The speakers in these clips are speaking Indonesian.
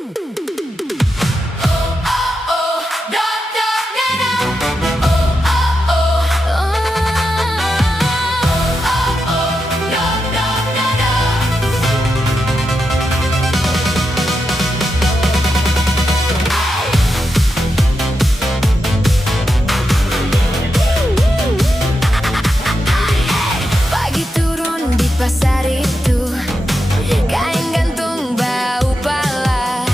Pagi turun di pasar itu, kain gantung bau pala.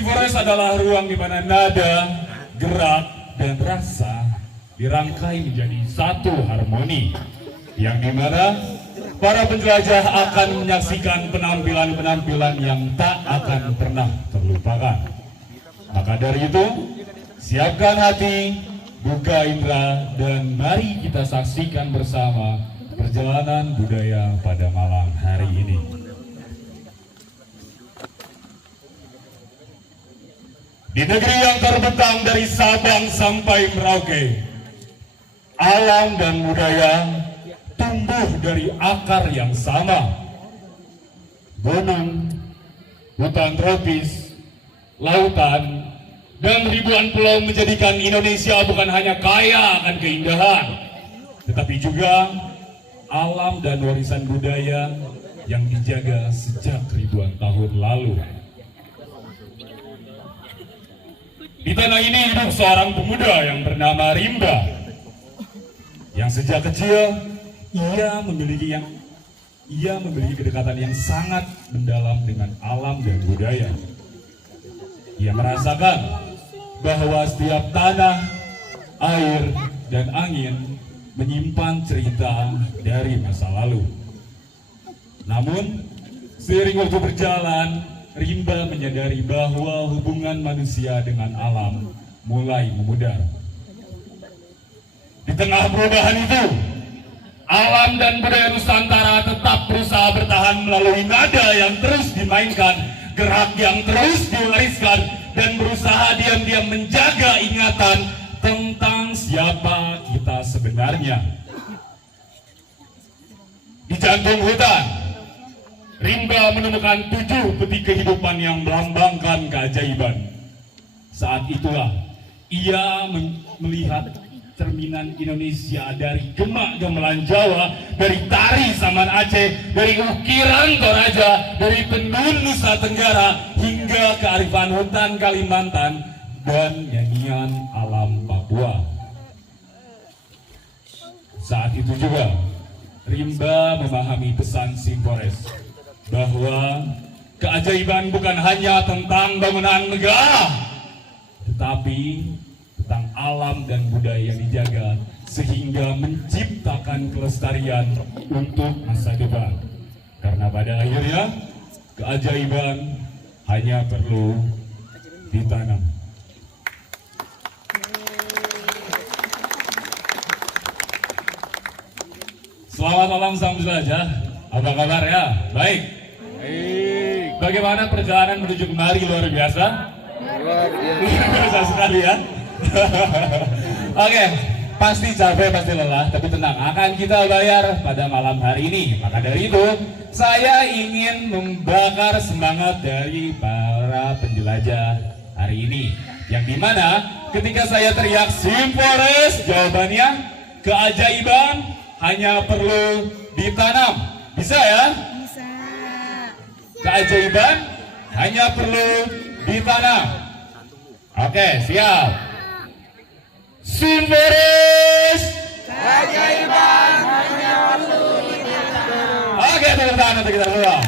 Simforest adalah ruang di mana nada, gerak, dan rasa dirangkai menjadi satu harmoni, yang dimana para penjelajah akan menyaksikan penampilan-penampilan yang tak akan pernah terlupakan. Maka dari itu, siapkan hati, buka indera, dan mari kita saksikan bersama perjalanan budaya pada malam hari ini. Di negeri yang terbentang dari Sabang sampai Merauke, alam dan budaya tumbuh dari akar yang sama. Gunung, hutan tropis, lautan, dan ribuan pulau menjadikan Indonesia bukan hanya kaya akan keindahan, tetapi juga alam dan warisan budaya yang dijaga sejak ribuan tahun lalu. Di tanah ini hidup seorang pemuda yang bernama Rimba, yang sejak kecil ia memiliki kedekatan yang sangat mendalam dengan alam dan budaya. Ia merasakan bahwa setiap tanah, air, dan angin menyimpan cerita dari masa lalu. Namun, seiring waktu berjalan, Rimba menyadari bahwa hubungan manusia dengan alam mulai memudar. Di tengah perubahan itu, alam dan budaya Nusantara tetap berusaha bertahan melalui nada yang terus dimainkan, gerak yang terus diwariskan, dan berusaha diam-diam menjaga ingatan tentang siapa kita sebenarnya. Di jantung hutan, Rimba menemukan 7 peti kehidupan yang melambangkan keajaiban. Saat itulah ia melihat cerminan Indonesia dari gemak gamelan Jawa, dari tari Saman Aceh, dari ukiran Toraja, dari tenun Nusa Tenggara, hingga kearifan hutan Kalimantan dan nyanyian alam Papua. Saat itu juga Rimba memahami pesan Simforest bahwa keajaiban bukan hanya tentang bangunan megah, tetapi tentang alam dan budaya yang dijaga sehingga menciptakan kelestarian untuk masa depan. Karena pada akhirnya keajaiban hanya perlu ditanam. Selamat malam salam jelajah. Apa kabar ya? Baik. Bagaimana perjalanan menuju kemari? Luar biasa? Luar biasa sekali ya. Oke, pasti capek, pasti lelah, tapi tenang, akan kita bayar pada malam hari ini. Maka dari itu, saya ingin membakar semangat dari para penjelajah hari ini. Yang dimana ketika saya teriak Simforest, jawabannya keajaiban hanya perlu ditanam. Bisa ya? Bisa. Keajaiban hanya perlu ditanam. Oke, siap. Simforest, keajaiban hanya perlu ditanam. Oke, tepuk tangan untuk kita semua.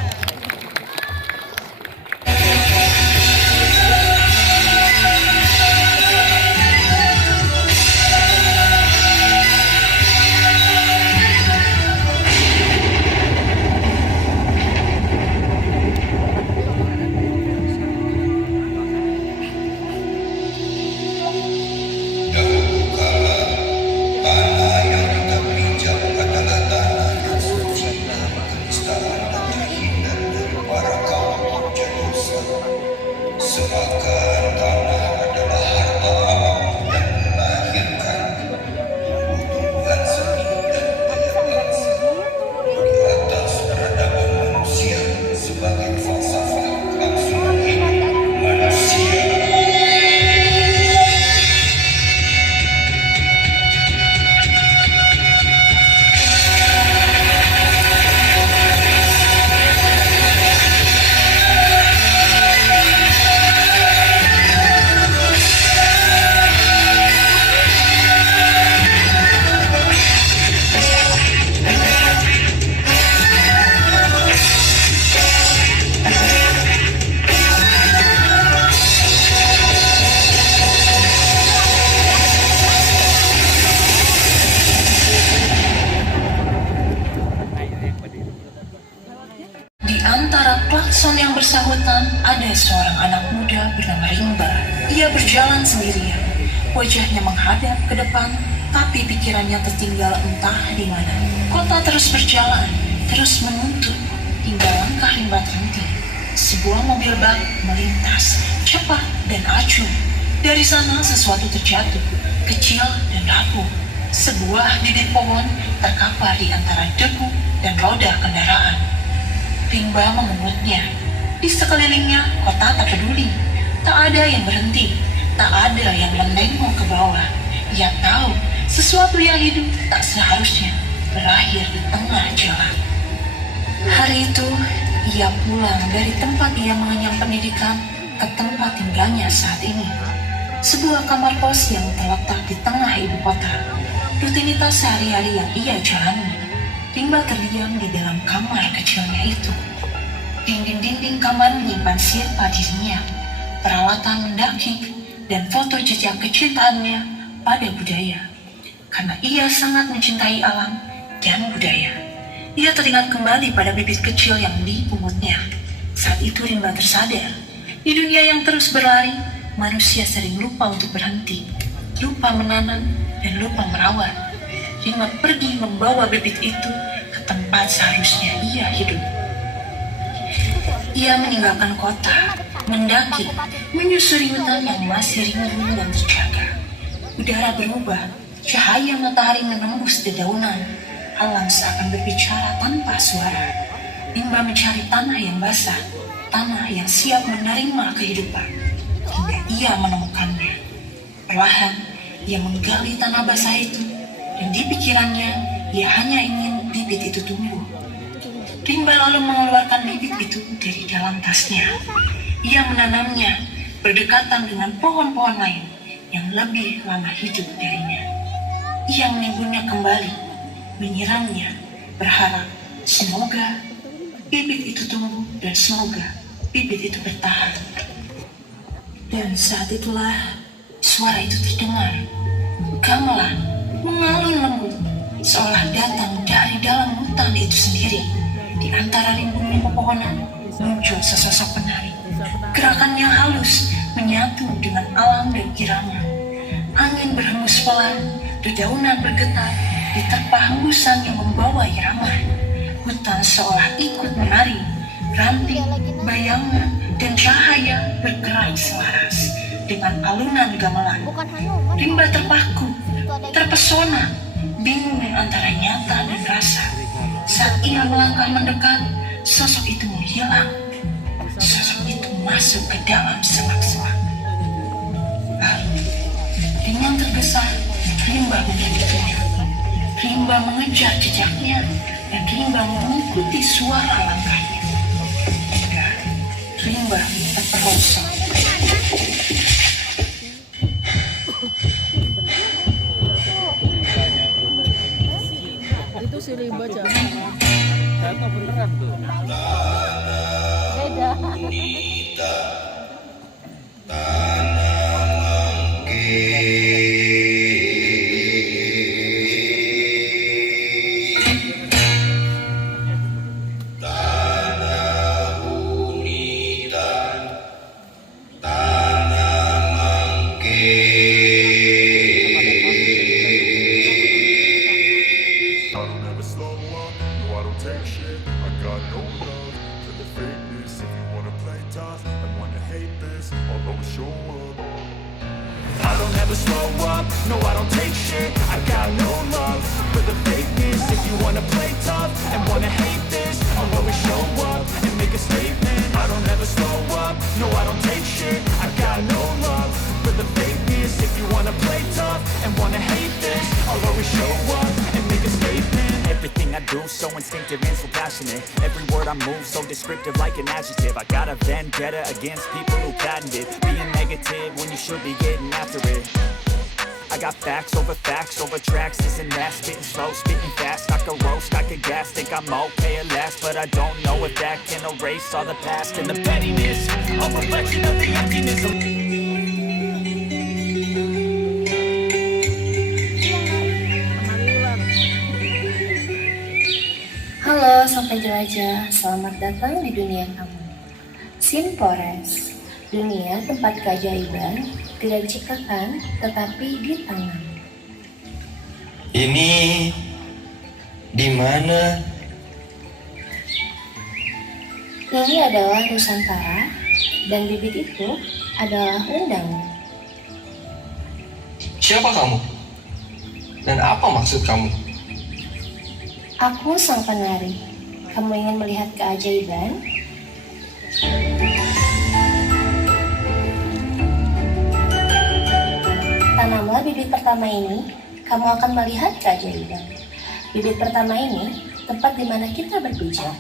yang bersangkutan ada seorang anak muda bernama Rimba. Ia berjalan sendirian. Wajahnya menghadap ke depan, tapi pikirannya tertinggal entah di mana. Kota terus berjalan, terus menuntut, hingga langkah Rimba terhenti. Sebuah mobil bak melintas, cepat dan acuh. Dari sana sesuatu terjatuh, kecil dan rapuh. Sebuah bibit pohon terkapar di antara debu dan roda kendaraan. Rimba mengumutnya. Di sekelilingnya kota tak peduli. Tak ada yang berhenti. Tak ada yang menengok ke bawah. Ia tahu sesuatu yang hidup tak seharusnya berakhir di tengah jalan. Hari itu, ia pulang dari tempat ia mengenyam pendidikan ke tempat tinggalnya saat ini. Sebuah kamar kos yang terletak di tengah ibu kota. Rutinitas sehari-hari yang ia jalani. Rimba terdiam di dalam kamar kecilnya itu. Dinding-dinding kamar menyimpan sirpa dirinya, peralatan mendaki, dan foto jejak kecintaannya pada budaya. Karena ia sangat mencintai alam dan budaya, ia teringat kembali pada bibit kecil yang dipungutnya. Saat itu Rimba tersadar, di dunia yang terus berlari, manusia sering lupa untuk berhenti, lupa menanam, dan lupa merawat. Rimba pergi membawa bibit itu ke tempat seharusnya ia hidup. Ia meninggalkan kota, mendaki, menyusuri hutan yang masih rimbun dan terjaga. Udara berubah, cahaya matahari menembus dedaunan. Alam seakan berbicara tanpa suara. Rimba mencari tanah yang basah, tanah yang siap menerima kehidupan. Hingga ia menemukannya. Perlahan, ia menggali tanah basah itu, dan di pikirannya, ia hanya ingin bibit itu tumbuh. Rimba lalu mengeluarkan bibit itu dari dalam tasnya. Ia menanamnya berdekatan dengan pohon-pohon lain yang lebih lama hidup darinya. Ia menimbunnya kembali, menyiramnya, berharap semoga bibit itu tumbuh dan semoga bibit itu bertahan. Dan saat itulah suara itu terdengar, gamelan, mengalun lembut, seolah datang dari dalam hutan itu sendiri. Di antara rimbunnya pepohonan muncul sesosok penari. Gerakannya halus, menyatu dengan alam dan irama. Angin berhembus pelan, dedaunan bergetar, diterpa hembusan yang membawa irama. Hutan seolah ikut menari, ranting, bayangan, dan cahaya bergerak selaras dengan alunan gamelan. Rimba terpaku, terpesona, bingung antara nyata dan rasa. Saat ia melangkah mendekat, sosok itu menghilang. Sosok itu masuk ke dalam semak-semak. Lalu, dengan tergesa, Rimba mengikutinya. Rimba mengejar jejaknya, dan Rimba mengikuti suara langkahnya. Hingga Rimba terperosok. Itu si Rimba jangan. Ternyata beneran tuh. Beda. No, I don't take shit. I got no love for the fakeness. If you wanna play tough and wanna hate this, I'll always show up and make a statement. I don't ever slow up. No, I don't take shit. I got no love for the fakeness. If you wanna play tough and wanna hate this, I'll always show up and make a statement. Everything I do so instinctive and so passionate. Every word I move so descriptive like an adjective. I got a vendetta against people who patented being negative when you should be getting after it. I got facts over tracks, this and that. Spitting slow, spitting fast, I could roast, I could gas. Think I'm okay at last, but I don't know if that can erase all the past. And the pettiness, a reflection of the emptiness of Halo Sobat Jelajah, selamat datang di dunia kamu. Simpores, dunia tempat keajaiban tidak diciptakan tetapi ditanam. Ini di mana? Ini adalah Nusantara dan bibit itu adalah undangan. Siapa kamu? Dan apa maksud kamu? Aku sang penari. Kamu ingin melihat keajaiban? Tanamlah bibit pertama ini, kamu akan melihat keajaiban. Bibit pertama ini tempat di mana kita berpijak.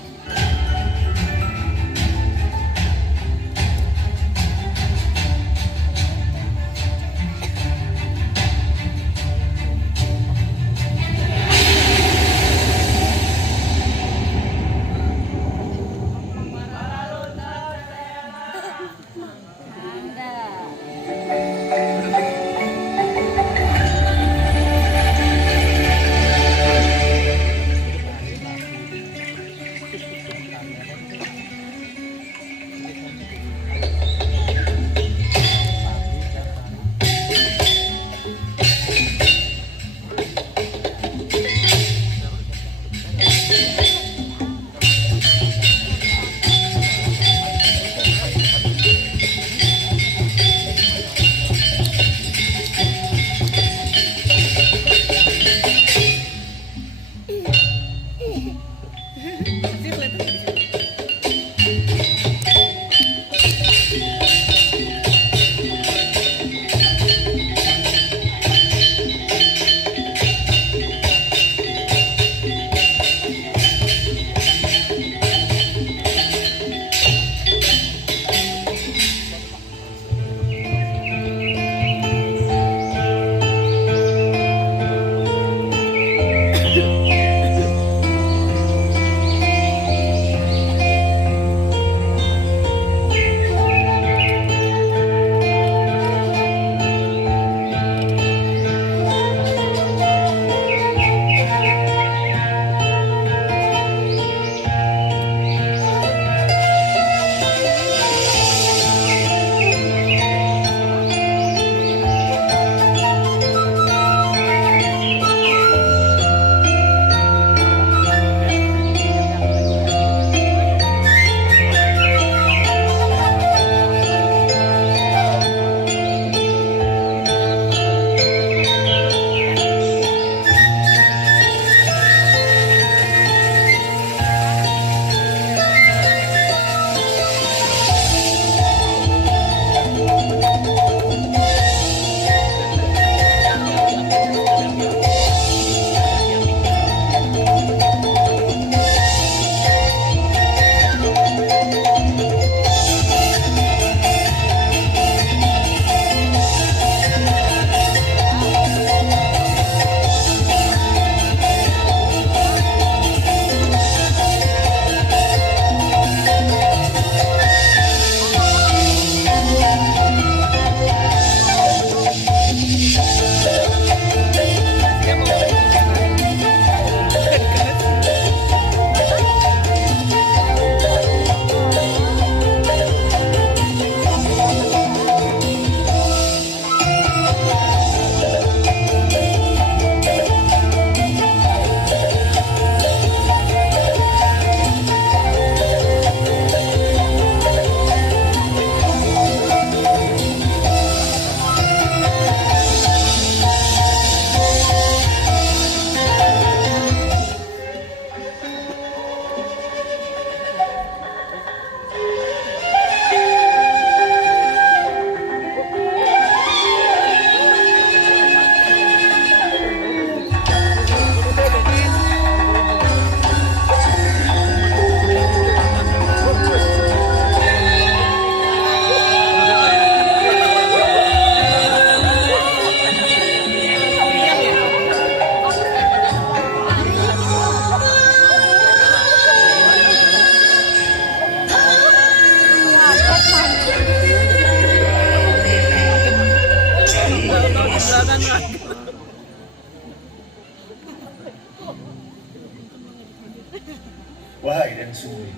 Wahai dan suri,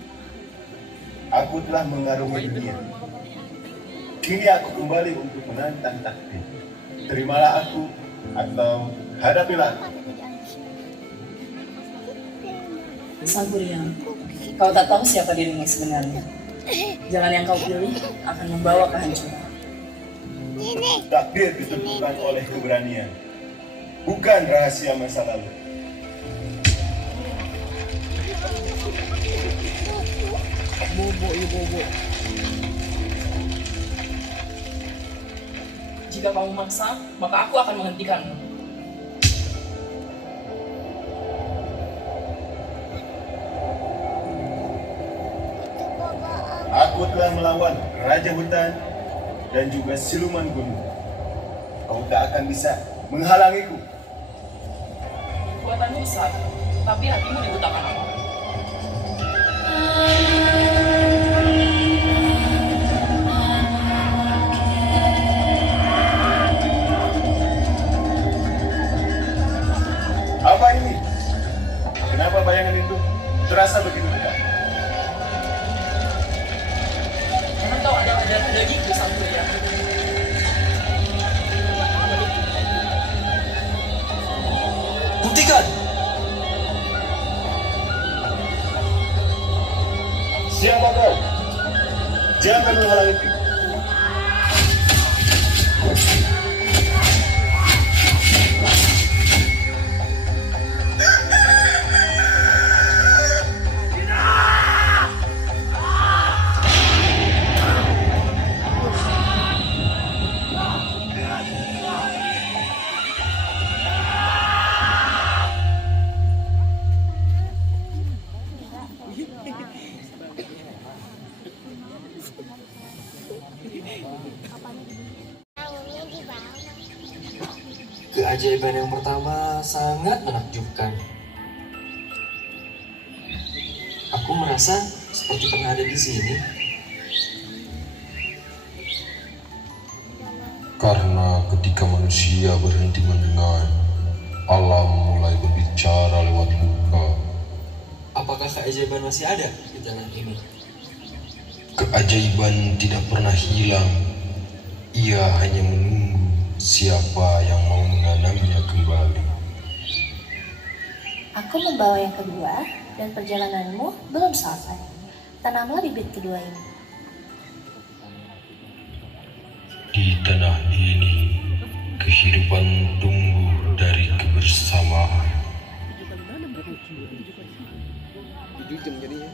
aku telah mengarungi dunia. Kini aku kembali untuk menantang takdir. Terimalah aku atau hadapilah aku. Sang Kuryang, kau tak tahu siapa dirimu sebenarnya. Jalan yang kau pilih akan membawa kehancuran. Takdir ditentukan oleh keberanian, bukan rahasia masa lalu. Bobo, ya bobo. Jika kamu memaksa, maka aku akan menghentikanmu. Aku telah melawan Raja Hutan dan juga siluman gunung. Kau tak akan bisa menghalangiku. Kekuatanmu besar, tapi hatimu dibutakan aku. Apa ini? Kenapa bayangan itu terasa begitu dekat? Karena kau adalah darah dagingku, Sang Kuryang. Buktikan! Siapa kau? Jangan menghalangiku. Keajaiban yang pertama sangat menakjubkan. Aku merasa seperti pernah ada di sini. Karena ketika manusia berhenti mendengar, alam mulai berbicara lewat luka. Apakah keajaiban masih ada di tanah ini? Keajaiban tidak pernah hilang. Ia hanya menunggu siapa yang mau menanamnya kembali. Aku membawa yang kedua dan perjalananmu belum selesai. Tanamlah bibit kedua ini. Di tanah ini, kehidupan tumbuh dari kebersamaan. 7 jam jadinya.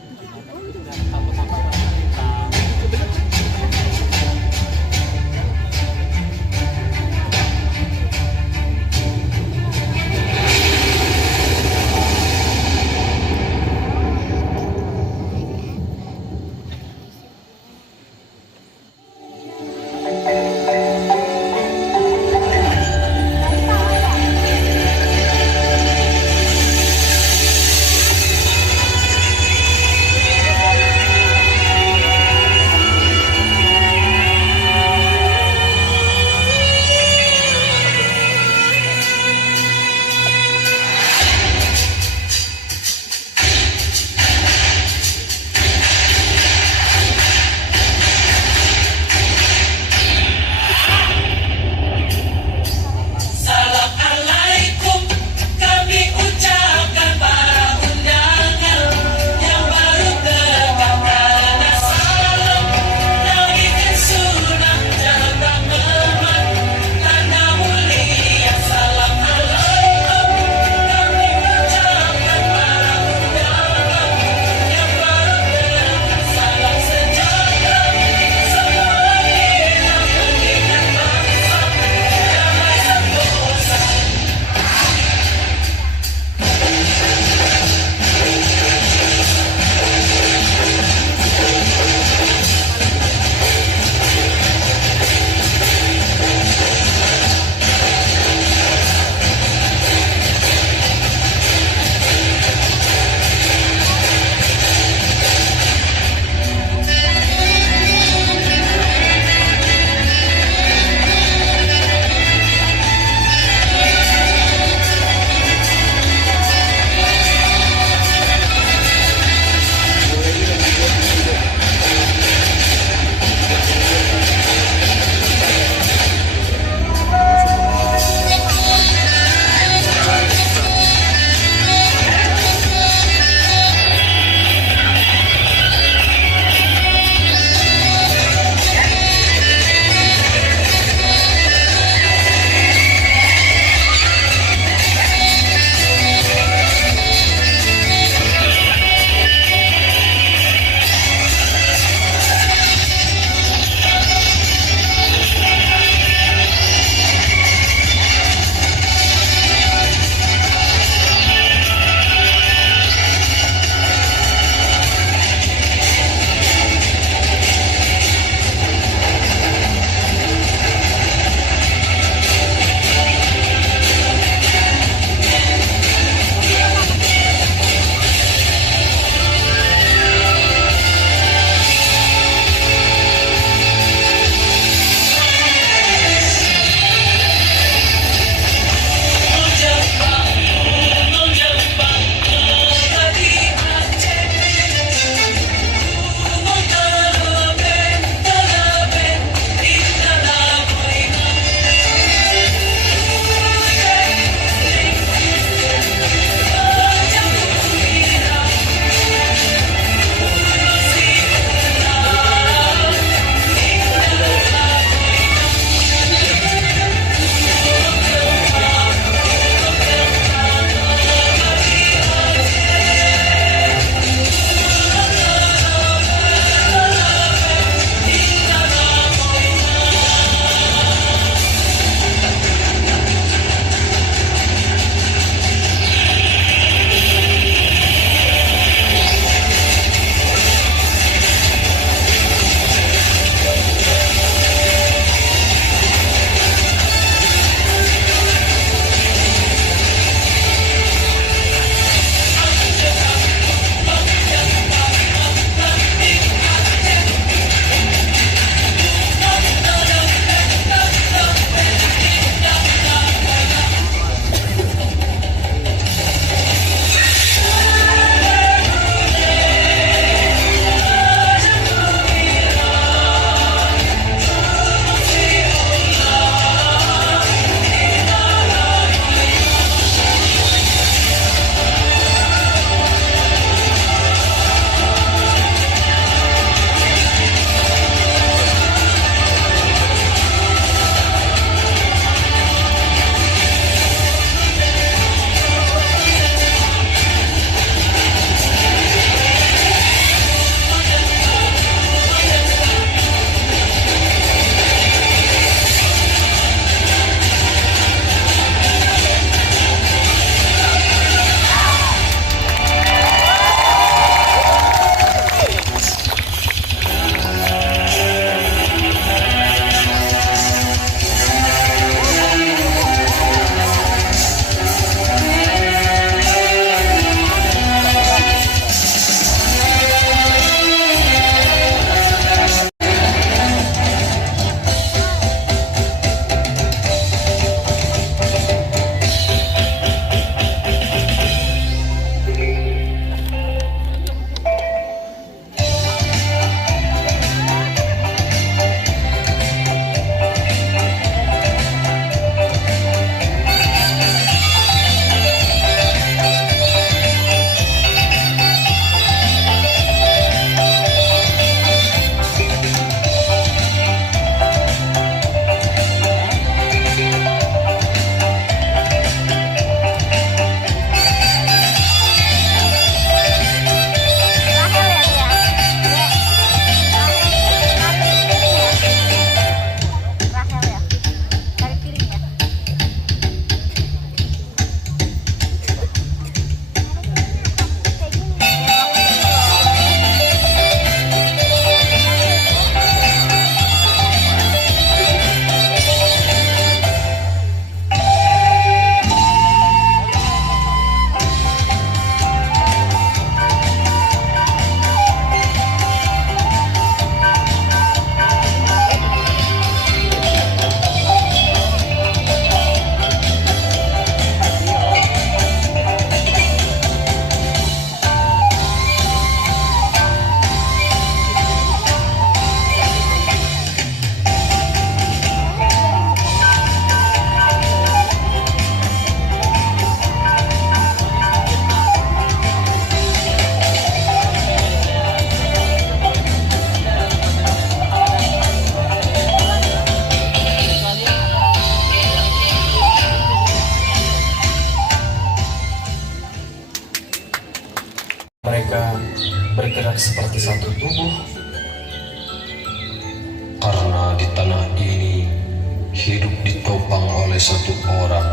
satu orang,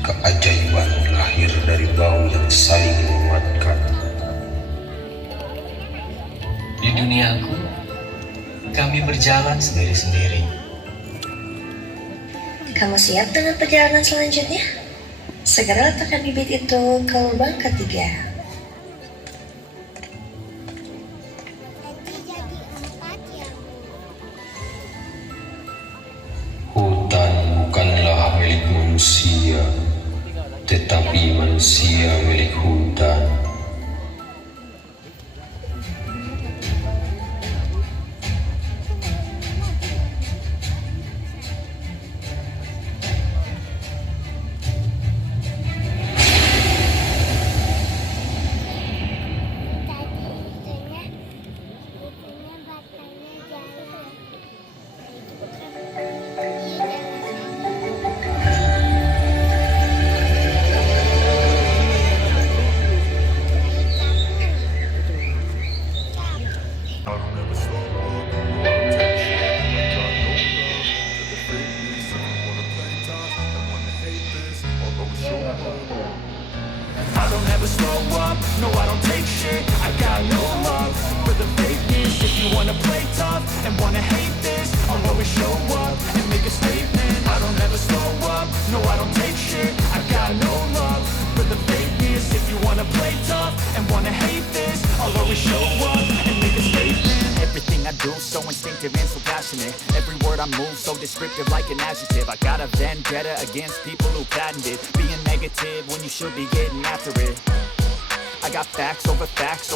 keajaiban lahir dari bau yang saling menguatkan. Di duniaku, kami berjalan sendiri-sendiri. Kamu siap dengan perjalanan selanjutnya? Segera letakkan bibit itu ke lubang ketiga. Hutan bukanlah milik manusia, tetapi manusia milik hutan. I don't ever slow up, no I don't take shit. I got no love for the fakeness. If you wanna play tough and wanna hate this, I'll always show up and make a statement. I don't ever slow up, no I don't take shit. I got no love for the fakeness. If you wanna play tough and wanna hate this, I'll always show up and make a statement. Everything I do so instinctive and so passionate. Every word I move so descriptive like an adjective. I got a vendetta against people who patented being negative when you should be getting after it. I got facts over tracks,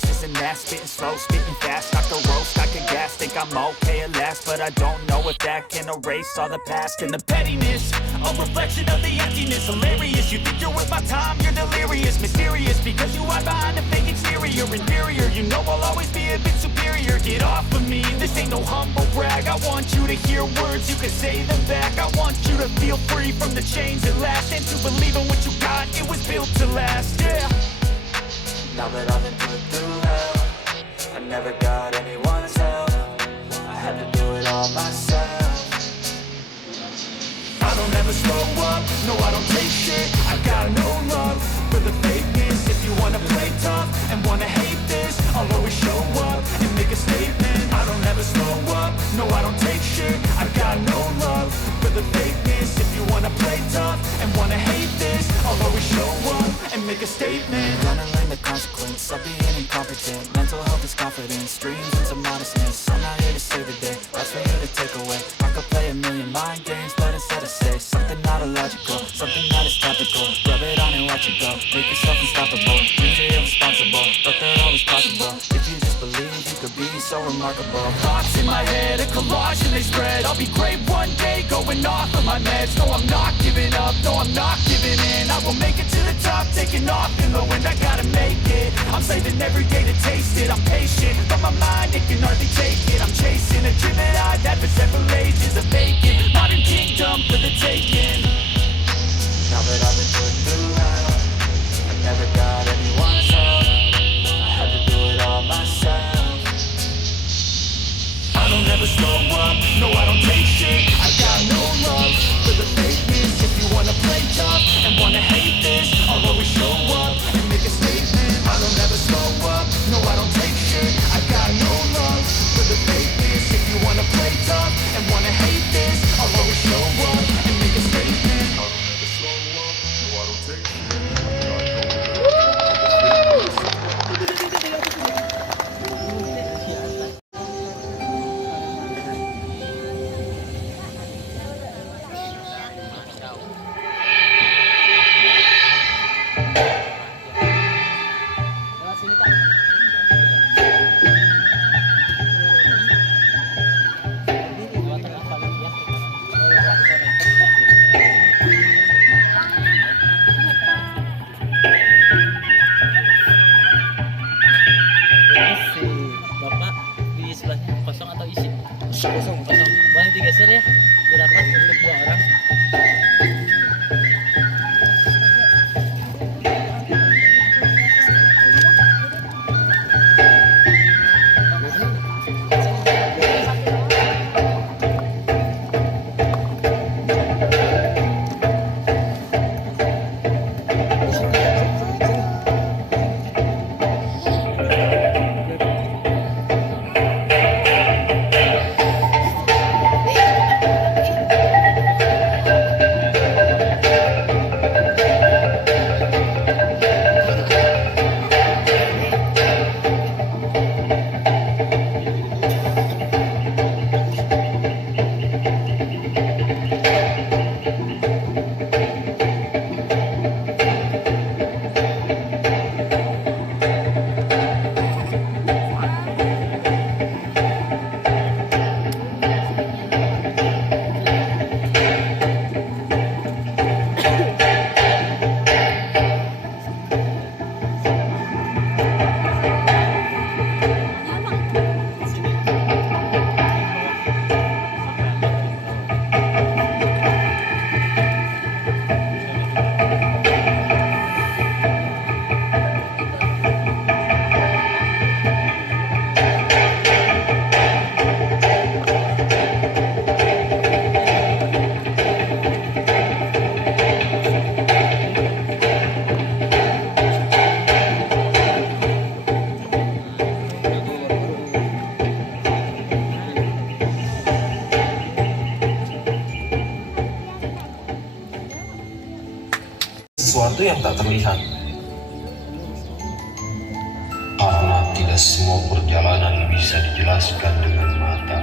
this and that. Spitting slow, spitting fast, knock the roast, I can gas. Think I'm okay at last, but I don't know if that can erase all the past. And the pettiness, a reflection of the emptiness. Hilarious, you think you're worth my time, you're delirious. Mysterious, because you hide behind a fake exterior. Inferior, you know I'll always be a bit superior. Get off of me, this ain't no humble brag. I want you to hear words, you can say them back. I want you to feel free from the chains that last, and to believe in what you got, it was built to last, yeah. Now that I've been put through hell, I never got anyone's help. I had to do it all myself. I don't ever slow up, no I don't take shit. I got no love for the fakeness. If you wanna play tough and wanna hate this, I'll always show up and make a statement. I don't ever slow up, no I don't take shit. I got no love for the fakeness. If you wanna play tough and wanna hate this, I'll always show up and make a statement. Gonna learn the consequence of being incompetent. Mental health is confidence, dreams into modestness. I'm not here to save the day, that's for you to take away. I could play a million mind games, but instead I say something not illogical, something that is topical. Rub it on and watch it go, make yourself unstoppable. Dreams are irresponsible, but they're always possible. If you just believe, you could be so remarkable. Thoughts in my head, a collage and they spread. I'll be great one day, going off of my meds. No, I'm not giving up, no, I'm not giving in. I will make it to the top, taking off in the wind. I gotta make it, I'm saving every day to taste it. I'm patient, but my mind, it can hardly take it. I'm chasing a dream that I've had for several ages. A vacant, modern kingdom for the taking. Now that I've been put through hell, I never got anyone's help. I had to do it all myself. I don't ever slow up, no I don't take shit. I got no love for the fakeness. If you wanna play tough and wanna hate this, I'll always show up and make a statement. I don't ever slow up, no I don't take shit. I got no love for the fakeness. If you wanna play tough and wanna hate this, I'll always show up and make a statement. I don't ever slow up, no I don't take shit. Kosong. Boleh digeser ya, biar dapat untuk 2 orang. yang tak terlihat. Karena tidak semua perjalanan bisa dijelaskan dengan mata.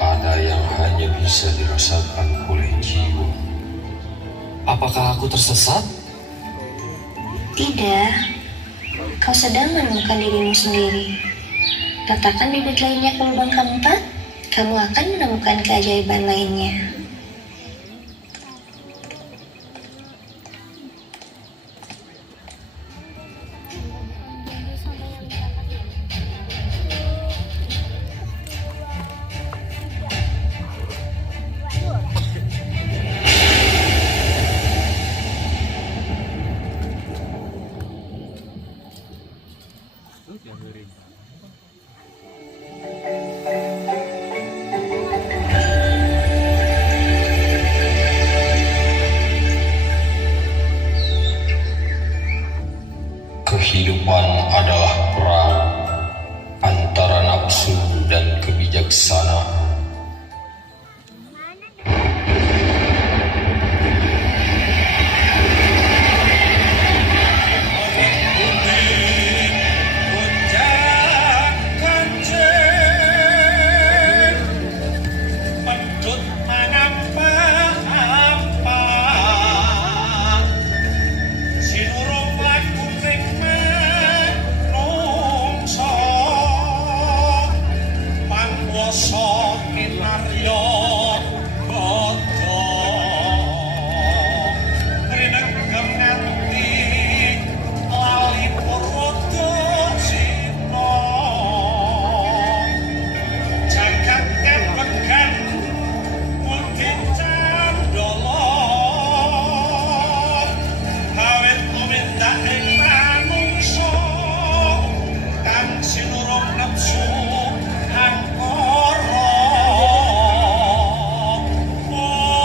Ada yang hanya bisa dirasakan oleh jiwa. Apakah aku tersesat? Tidak, kau sedang menemukan dirimu sendiri. Letakkan bibit lainnya ke lubang keempat, kamu akan menemukan keajaiban lainnya. Kehidupan adalah perang antara nafsu dan kebijaksanaan. Oh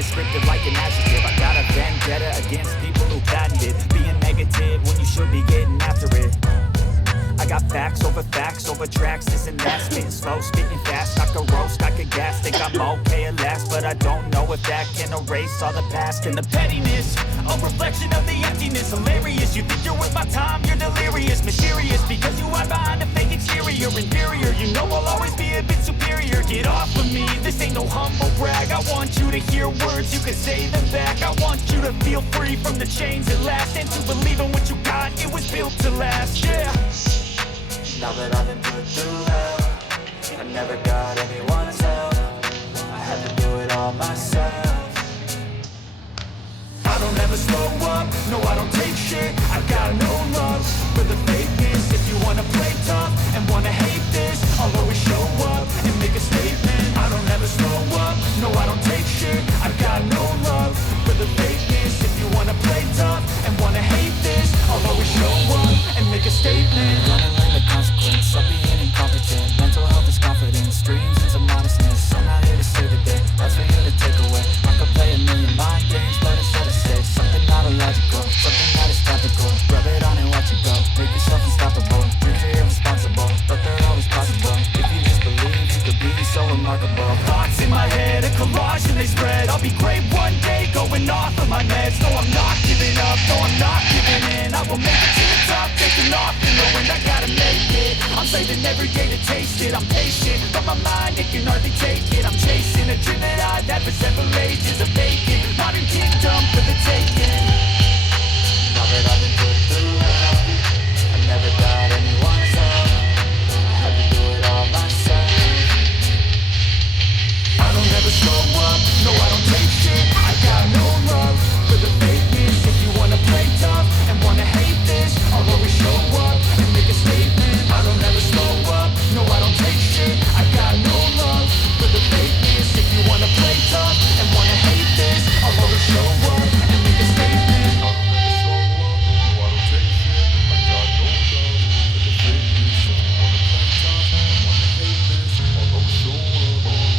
descriptive like an adjective. I got a vendetta against people who patented being negative when you should be getting after it. I got facts over tracks, this and that. Spitting slow, spitting fast, I could roast, I could gas. Think I'm okay at last, but I don't know if that can erase all the past. And the pettiness, a reflection of the emptiness. Hilarious, you think you're worth my time, you're delirious. Mysterious, because you hide behind a fake exterior. Inferior, you know I'll always be a bit superior. Get off of me, this ain't no humble brag. I want you to hear words, you can say them back. I want you to feel free from the chains at last, and to believe in what you got, it was built to last, yeah. Now that I've been put through hell, I never got anyone's help. I had to do it all myself. I don't ever slow up, no I don't take shit. I got no love for the fakeness. If you wanna play tough and wanna hate this, I'll always show up and make a statement. I don't ever slow up, no I don't take shit. I got no love for the fakeness. If you wanna play tough and wanna hate this, I'll always show up and make a statement. Gonna learn the consequence of being incompetent. Mental health is confidence, dreams into modestness. I'm not here to save the day, that's for you to take away. I could play a million mind games, but instead I say something not illogical, something that is topical. Rub it on and watch it go, make yourself unstoppable. Dreams are irresponsible, but they're always possible. If you just believe, you could be so remarkable. Thoughts in my head, a collage and they spread. I'll be great one day, going off of my meds. No, I'm not giving up, no, I'm not giving in. I will make it to the top, taking off and knowing I gotta make it. I'm saving every day to taste it, I'm patient, but my mind, it can hardly take it. I'm chasing a dream that I've had for several ages, a vacant modern kingdom for the taking. Now that I've been put through hell, I never got anyone's help. I had to do it all myself. I don't ever slow up, no I don't take shit. I got no love for the fakeness. If you wanna play tough and wanna hate this, I'll always show up and make a statement. I don't ever slow up, no I don't take shit. I got no love for the fakeness. If you wanna play tough and wanna hate this, I'll always show up and make a statement. I don't ever slow up, no I don't take shit. I got no love for the fakeness. If you wanna play tough and wanna hate this, I'll always show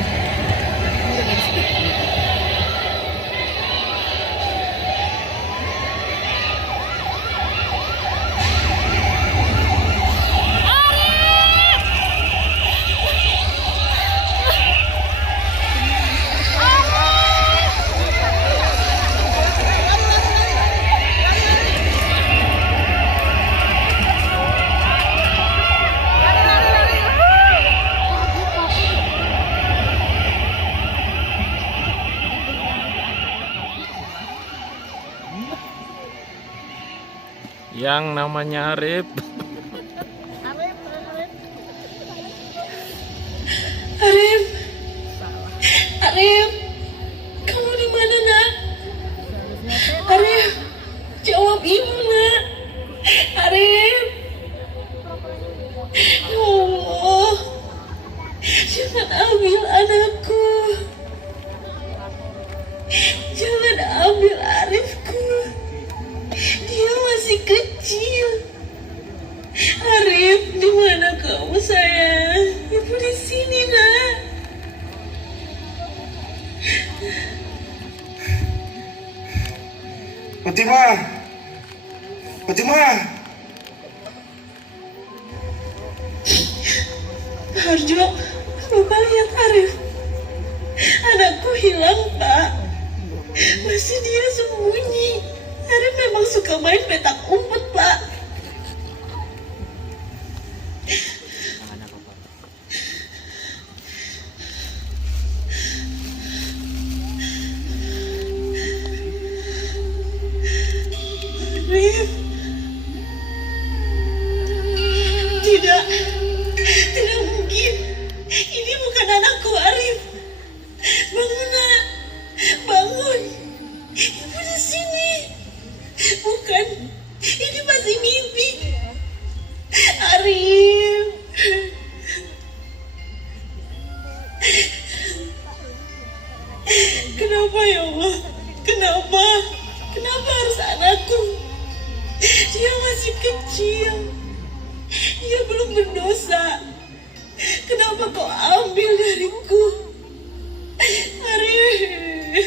up. Yang namanya Arif. Arif, Arif, kamu di mana nak? Arif, jawab ibu nak. Arif, ya Allah, jangan ambil anakku, jangan ambil Arifku. Dia masih kecil. Arif, di mana kamu sayang? Ibu di sini nak. Fatimah, Fatimah. Harjo, Bapak lihat Arif. Anakku hilang, Pak. Masih dia sembunyi. Arif memang suka main petak umpet, Pak. Arif. Tidak. Tidak mungkin. Ini bukan anakku, Arif. Bangun, nak. Bangun. kecil. Ia belum berdosa. Kenapa kau ambil dariku? Arif.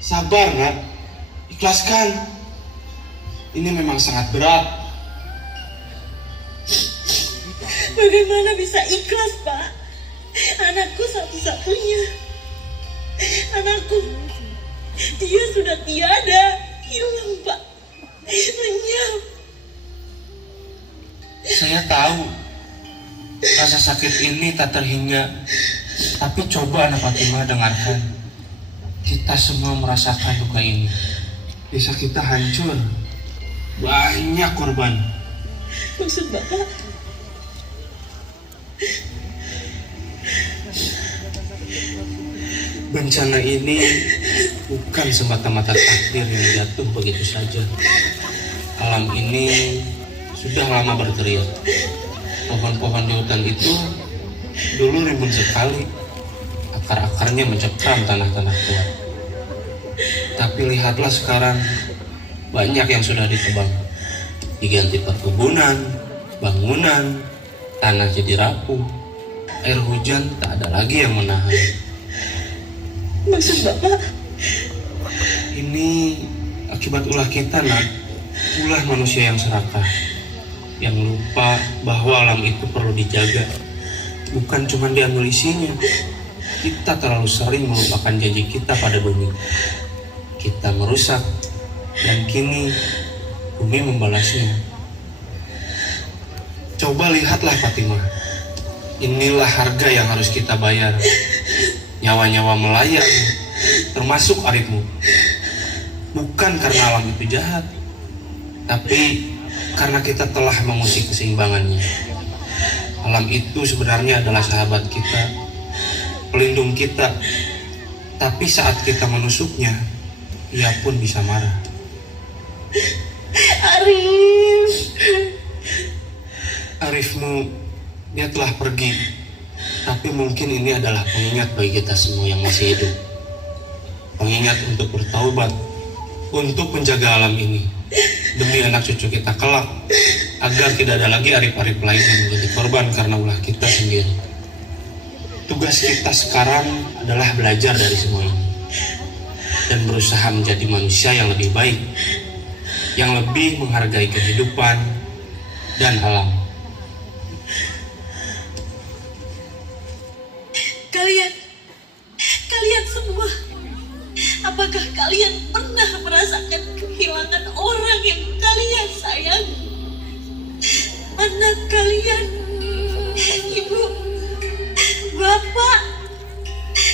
Sabar, Nak. Ikhlaskan. Ini memang sangat berat. Bagaimana bisa ikhlas, Pak? Anakku satu-satunya. Anakku, dia sudah tiada, hilang, Pak. Lenyap. Saya tahu rasa sakit ini tak terhingga. Tapi coba Anak Fatimah dengarkan. Kita semua merasakan duka ini. Desa kita hancur. Banyak korban. Maksud Bapak? Bencana ini bukan semata-mata takdir yang jatuh begitu saja. Alam ini sudah lama berteriak. Pohon-pohon di hutan itu dulu rimbun sekali. Akar-akarnya mencekam tanah-tanah kuat. Tapi lihatlah sekarang, banyak yang sudah ditebang. Diganti perkebunan, bangunan, tanah jadi rapuh. Air hujan tak ada lagi yang menahan. Maksud Bapak? Ini akibat ulah kita, Nak. Ulah manusia yang serakah, yang lupa bahwa alam itu perlu dijaga. Bukan cuma diambil isinya. Kita terlalu sering melupakan janji kita pada bumi. Kita merusak, dan kini bumi membalasnya. Coba lihatlah Fatimah. Inilah harga yang harus kita bayar. Nyawa-nyawa melayang, termasuk Arifmu. Bukan karena alam itu jahat, tapi karena kita telah mengusik keseimbangannya. Alam itu sebenarnya adalah sahabat kita, pelindung kita. Tapi saat kita menusuknya, ia pun bisa marah. Arifmu, dia telah pergi. Tapi mungkin ini adalah pengingat bagi kita semua yang masih hidup. Pengingat untuk bertaubat, untuk menjaga alam ini, demi anak cucu kita kelak, agar tidak ada lagi Arif-Arif lain yang menjadi korban karena ulah kita sendiri. Tugas kita sekarang adalah belajar dari semua ini dan berusaha menjadi manusia yang lebih baik, yang lebih menghargai kehidupan dan alam. Kalian semua, apakah kalian pernah merasakan kehilangan orang yang kalian sayang? Anak kalian, ibu, bapak,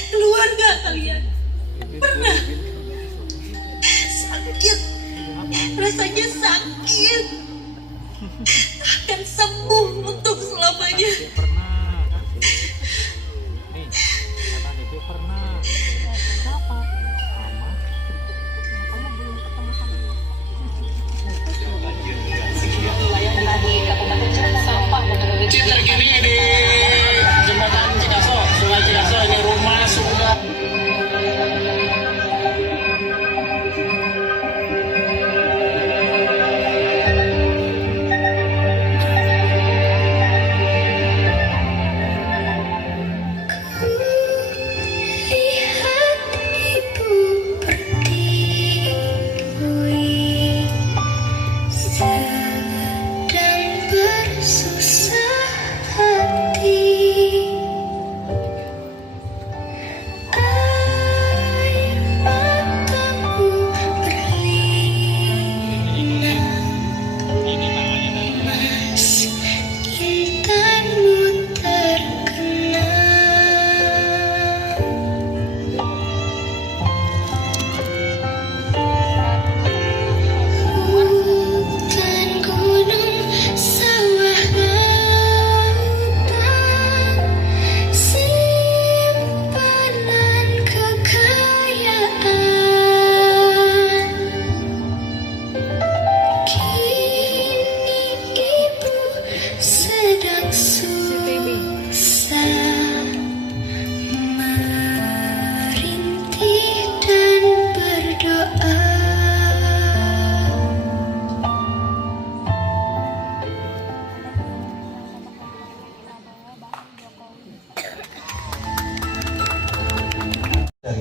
keluarga kalian pernah sakit, rasanya sakit, akan sembuh untuk selamanya. Terkini di jembatan Cikaso, Sungai Cikaso, ini rumah sudah. Susah hati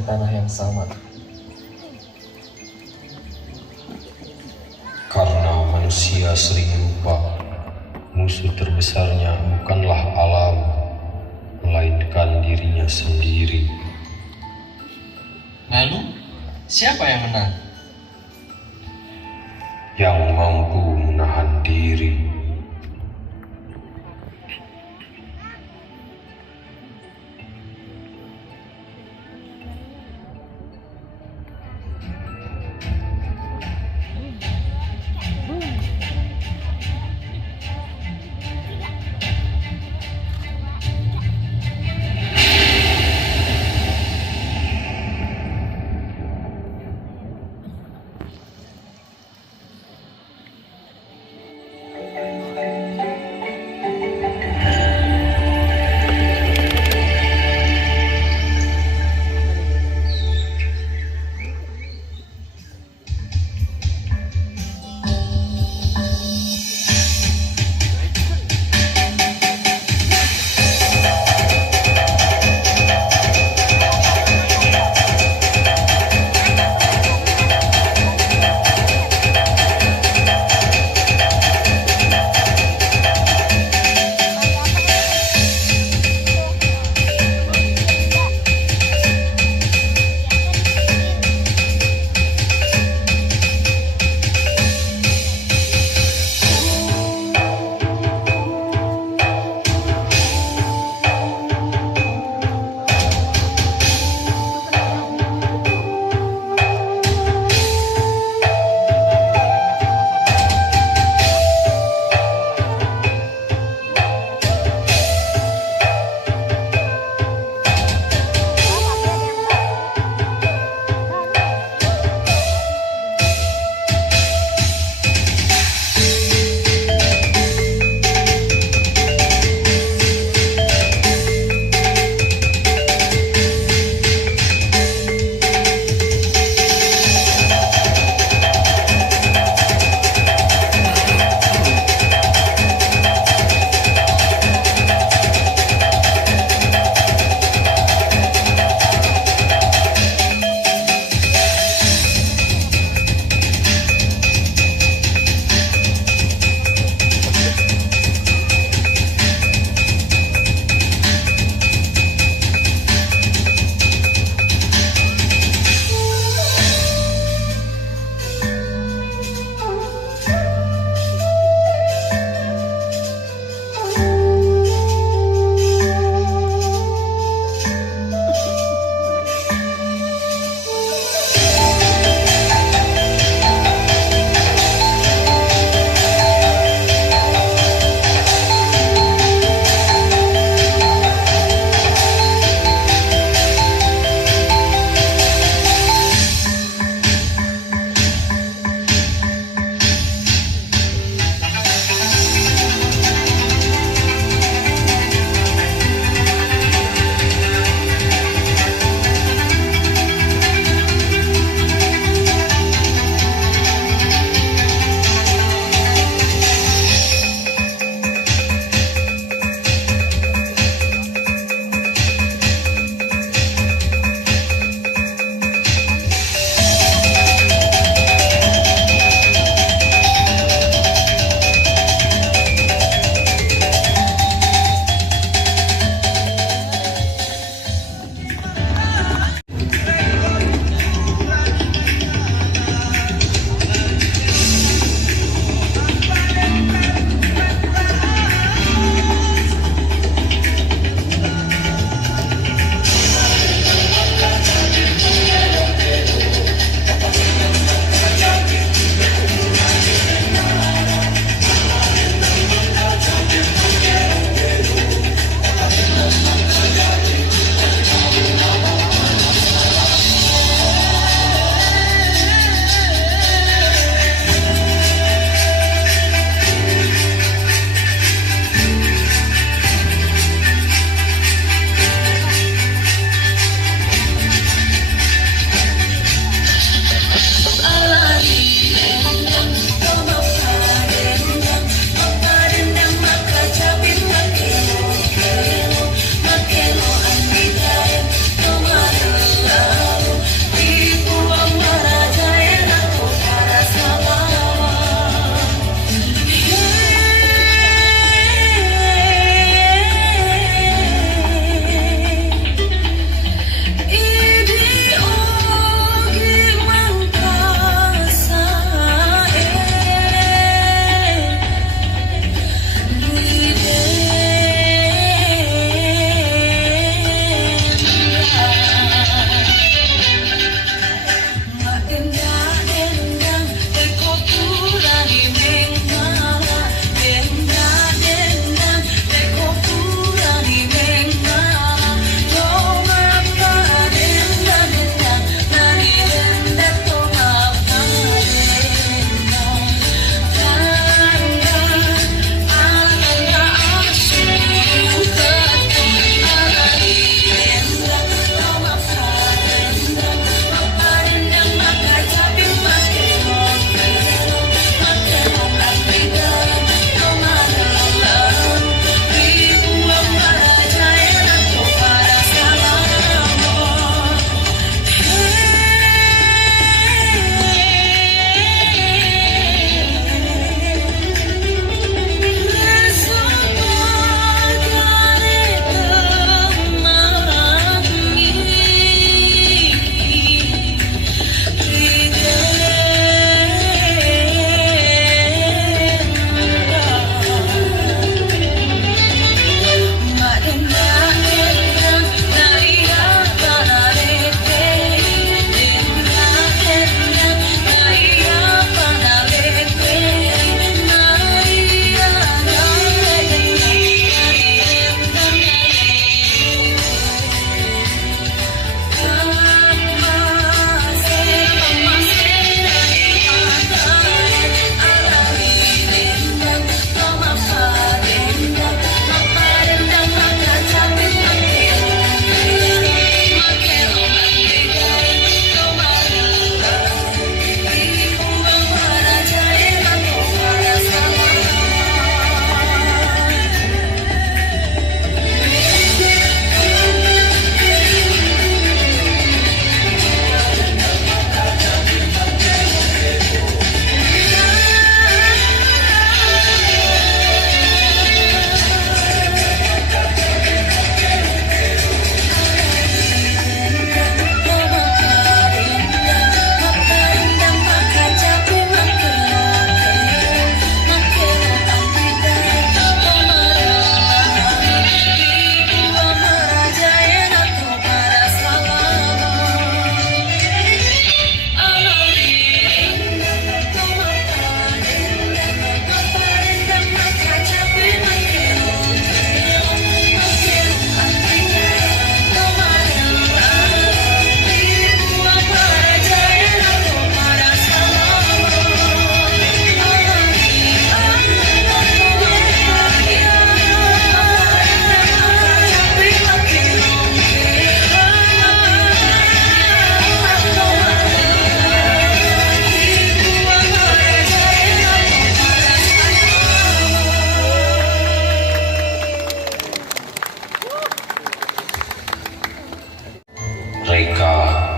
tanah yang sama. Karena manusia sering lupa, musuh terbesarnya bukanlah alam, melainkan dirinya sendiri. Lalu, siapa yang menang? Yang mampu menahan diri.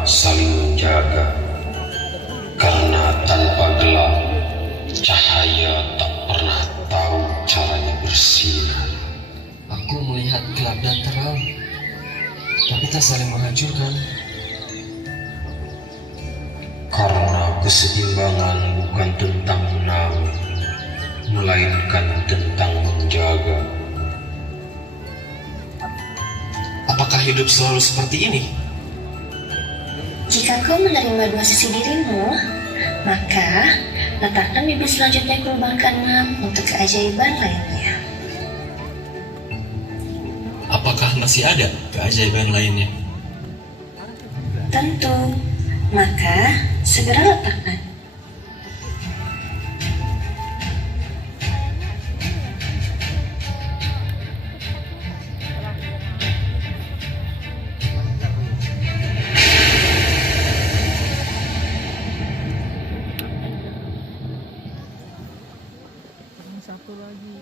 saling menjaga, karena tanpa gelap cahaya tak pernah tahu caranya bersinar. Aku melihat gelap dan terang, tapi tak saling menghancurkan. Karena keseimbangan bukan tentang menang, melainkan tentang menjaga. Apakah hidup selalu seperti ini? Jika kau menerima dua sisi dirimu, maka letakkan bibit selanjutnya ke lubang ke-6 untuk keajaiban lainnya. Apakah masih ada keajaiban lainnya? Tentu, maka segera letakkan. Satu lagi.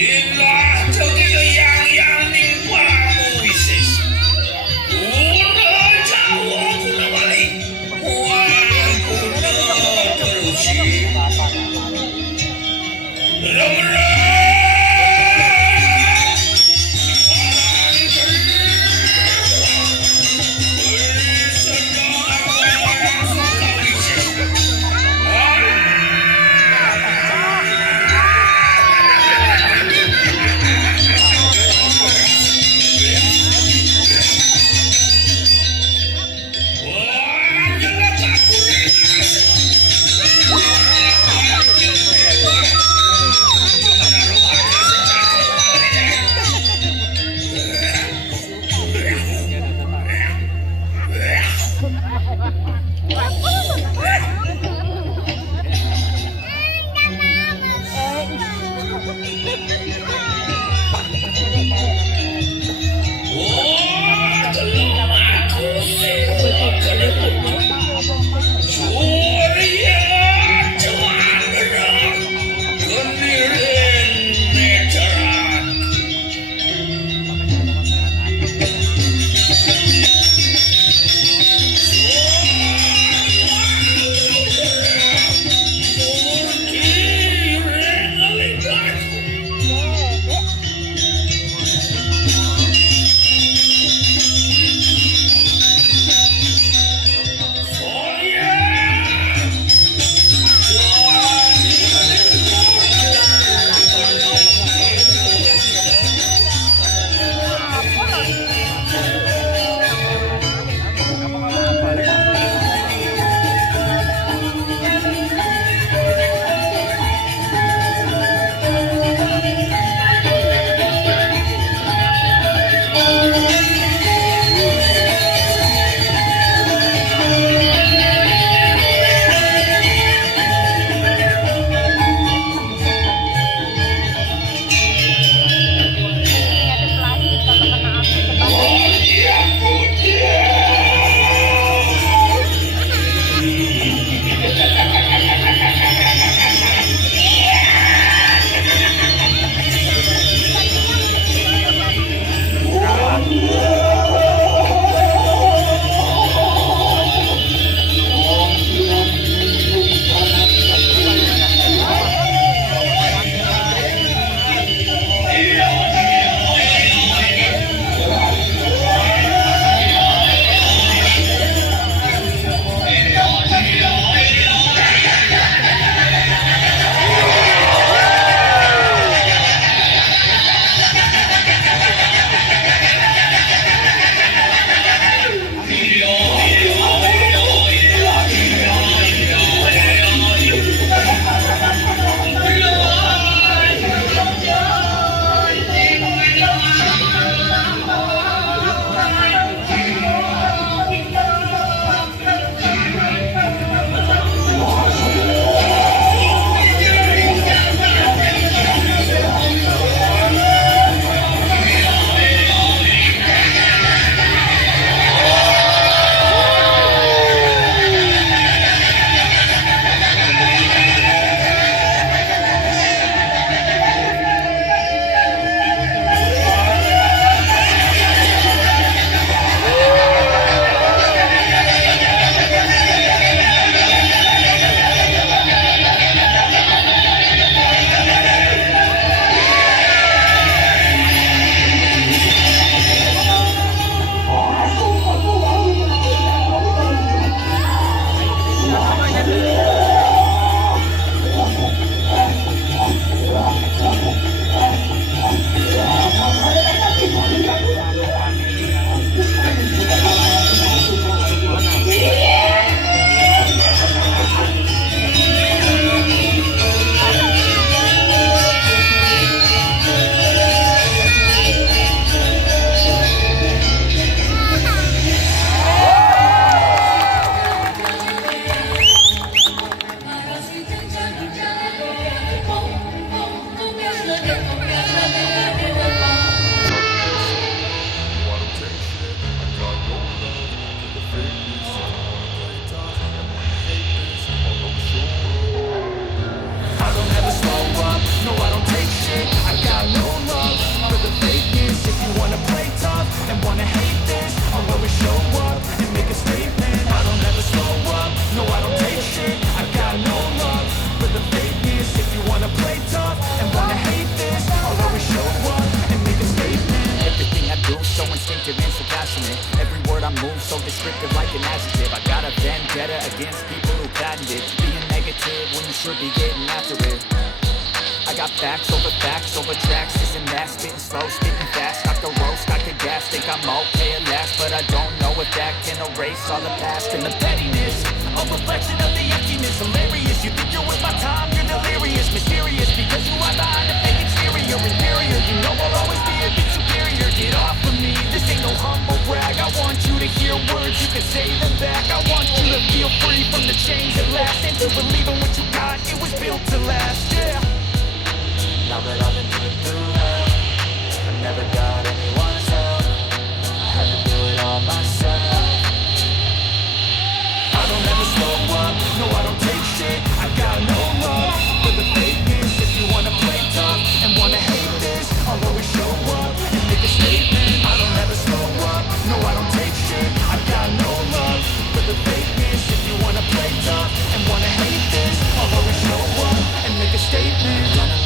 In instinctive and so passionate. Every word I move so descriptive like an adjective. I got a vendetta against people who patented being negative when you should be getting after it. I got facts over tracks, this and that, spitting slow, spitting fast, I could roast, I could gas, think I'm okay at last, but I don't know if that can erase all the past and the pettiness, a reflection of the emptiness, hilarious, you think you're with my time, you're delirious, mysterious, because you are behind a fake exterior, inferior, you know I'll always be a bit superior, get off of me, this ain't no humble brag, I want you to hear words, you can say them back, I want you to feel free from the chains that last, and to believe in what you got, it was built to last, yeah. Now that I've been through hell, I never got anyone's help, I had to do it all myself. I don't ever slow up, no I don't take shit, I got no love for the fakeness. If you wanna play tough and wanna hate this, I'll always show up and make a statement. I don't ever slow up, no I don't take shit, I got no love for the fakeness. If you wanna play tough and wanna hate this, I'll always show up and make a statement.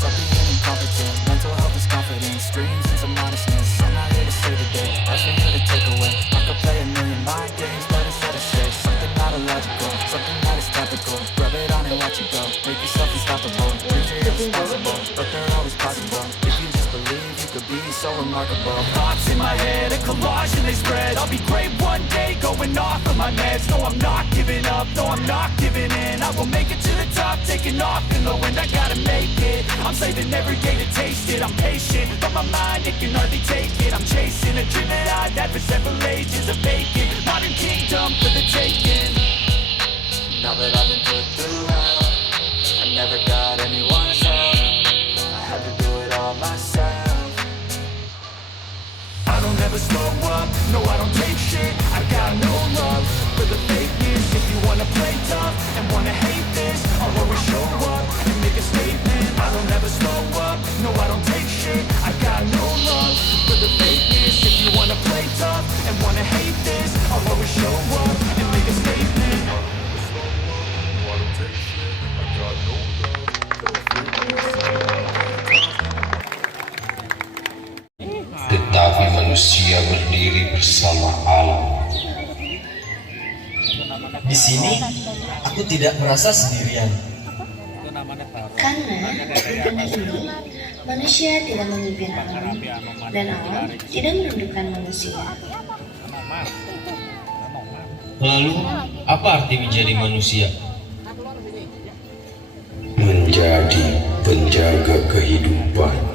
I'll be incompetent, mental health is confidence, dreams and some modestness. I'm not here to save the day, that's for you to take away. I could play a million mind games, but instead I say something not illogical, something that is topical. Rub it on and watch it go, make yourself unstoppable. Dreams are irresponsible, but they're always possible. If you just believe, you could be so remarkable. Thoughts in my head, a collage and they spread. I'll be great one day, going off of my meds. No, I'm not giving up, no, I'm not giving in. I will make it to the top, taking off in the wind. I gotta make it, I'm saving every day to taste it. I'm patient, but my mind, it can hardly take it. I'm chasing a dream that I've had for several ages, a vacant modern kingdom for the taking. Now that I've been put through hell, I never got anyone's help, I had to do it all myself. I don't ever slow up, no I don't take shit, I got no love for the fakeness. If you wanna play tough and wanna hate this, I'll always show up and make a statement. I don't ever slow up, no I don't take shit, I got no love for the fakeness. If you wanna play tough and wanna hate this, I'll always show up and make a statement. Tetapi manusia berdiri bersama alam. Di sini aku tidak merasa sendirian. Karena ini manusia tidak memimpin alam dan alam tidak menundukkan manusia. Lalu, apa arti menjadi manusia? Menjadi penjaga kehidupan.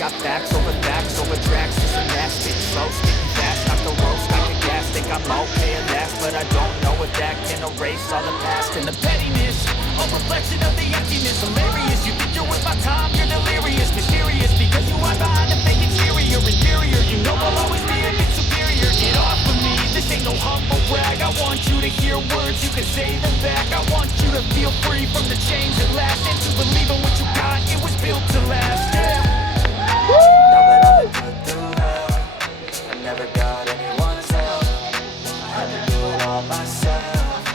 got facts over tracks, just a nasty slow, sticky fast, knock the roast, knock the gas. Think I'm okay at last, but I don't know if that can erase all the past. And the pettiness, a reflection of the emptiness. Hilarious, you think you're with my time, you're delirious. Mysterious, because you are behind a fake exterior. Inferior, you know I'll always be a bit superior. Get off of me, this ain't no humble brag. I want you to hear words, you can say them back. I want you to feel free from the chains that last, and to believe in what you got, it was built to last. Yeah. Now that I've been put through hell, I never got anyone's help. I had to do it all myself.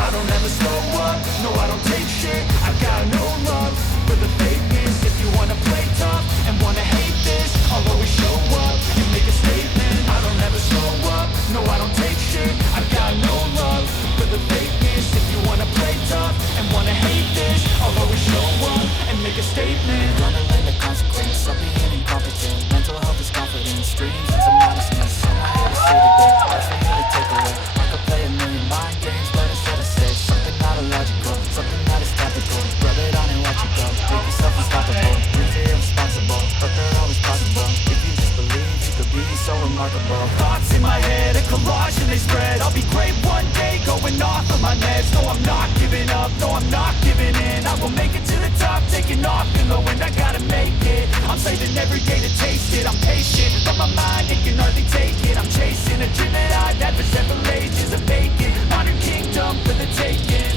I don't ever slow up, no I don't take shit. I got no love for the fakeness. If you wanna play tough and wanna hate this, I'll always show up and make a statement. I don't ever slow up, no I don't take shit. I got no love for the fakeness. If you wanna play tough and wanna hate this, I'll always show up and make a statement. Gonna learn the consequence of being incompetent. Mental health is confidence, dreams and some modestness. I'm not here to save the day, that's for you to take away. I could play a million mind games, but instead I say something not illogical, something that is topical. Rub it on and watch it go. Make yourself unstoppable. Dreams are irresponsible, but they're always possible. If you just believe, you could be so remarkable. Thoughts in my head, a collage and they spread. I'll be great one day, going off of my meds. No, I'm not giving up, no, I'm not giving in. I will make it to the top, taking off in the wind. I gotta make it. I'm saving every day to taste it. I'm patient, but my mind, it can hardly take it. I'm chasing a dream that I've had for several ages. A vacant, modern kingdom for the taking.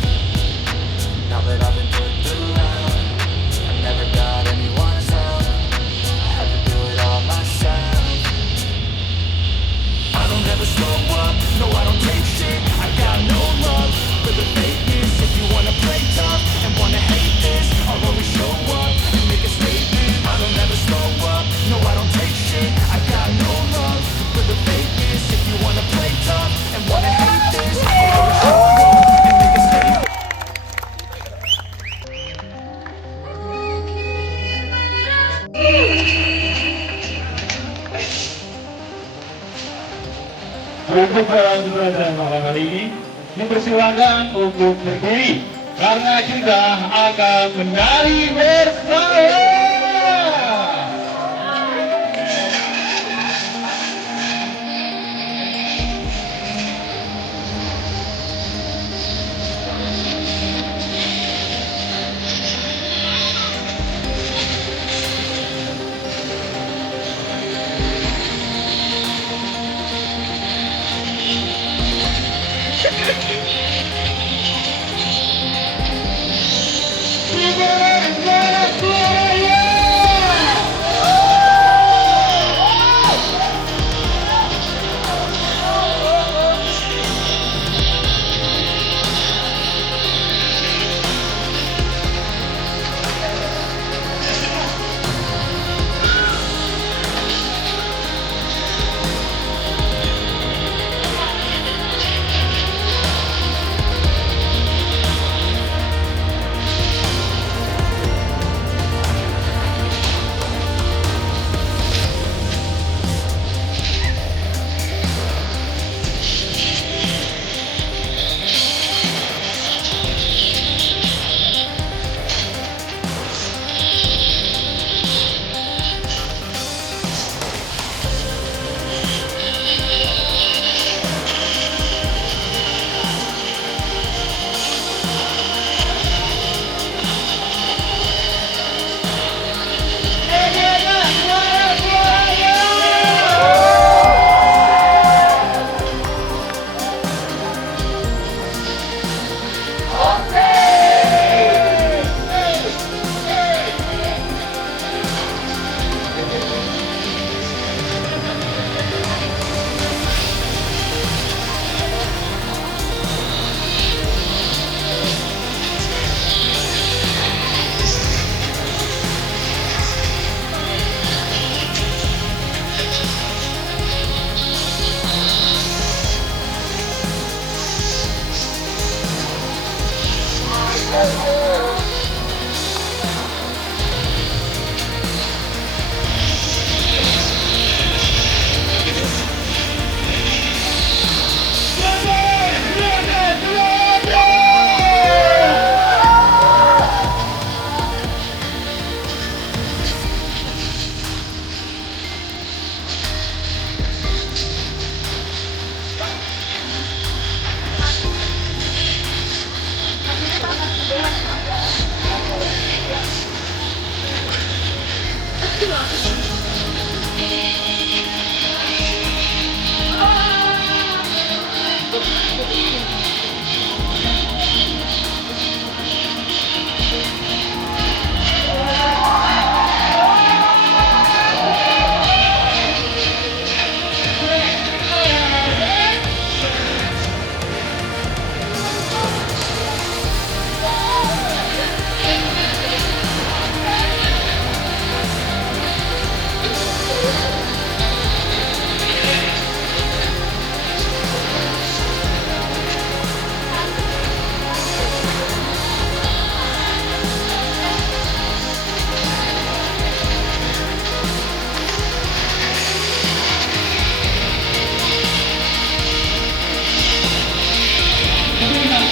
Now that I've been put through hell, I never got anyone's help. I had to do it all myself. I don't ever slow up, no I don't take shit. I got no love for the fakeness. If you wanna play tough and wanna hate this, I'll always show up and make a statement. I don't ever slow up, no I don't take shit. I got no love for the fakeness. If you wanna play tough and wanna hate this, I'll always show up and make a statement. Untuk pelajaran malam hari ini dipersilakan untuk berdiri karena kita akan menari bersama. Suara, suara, suara.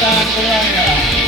Tangan kurang ya.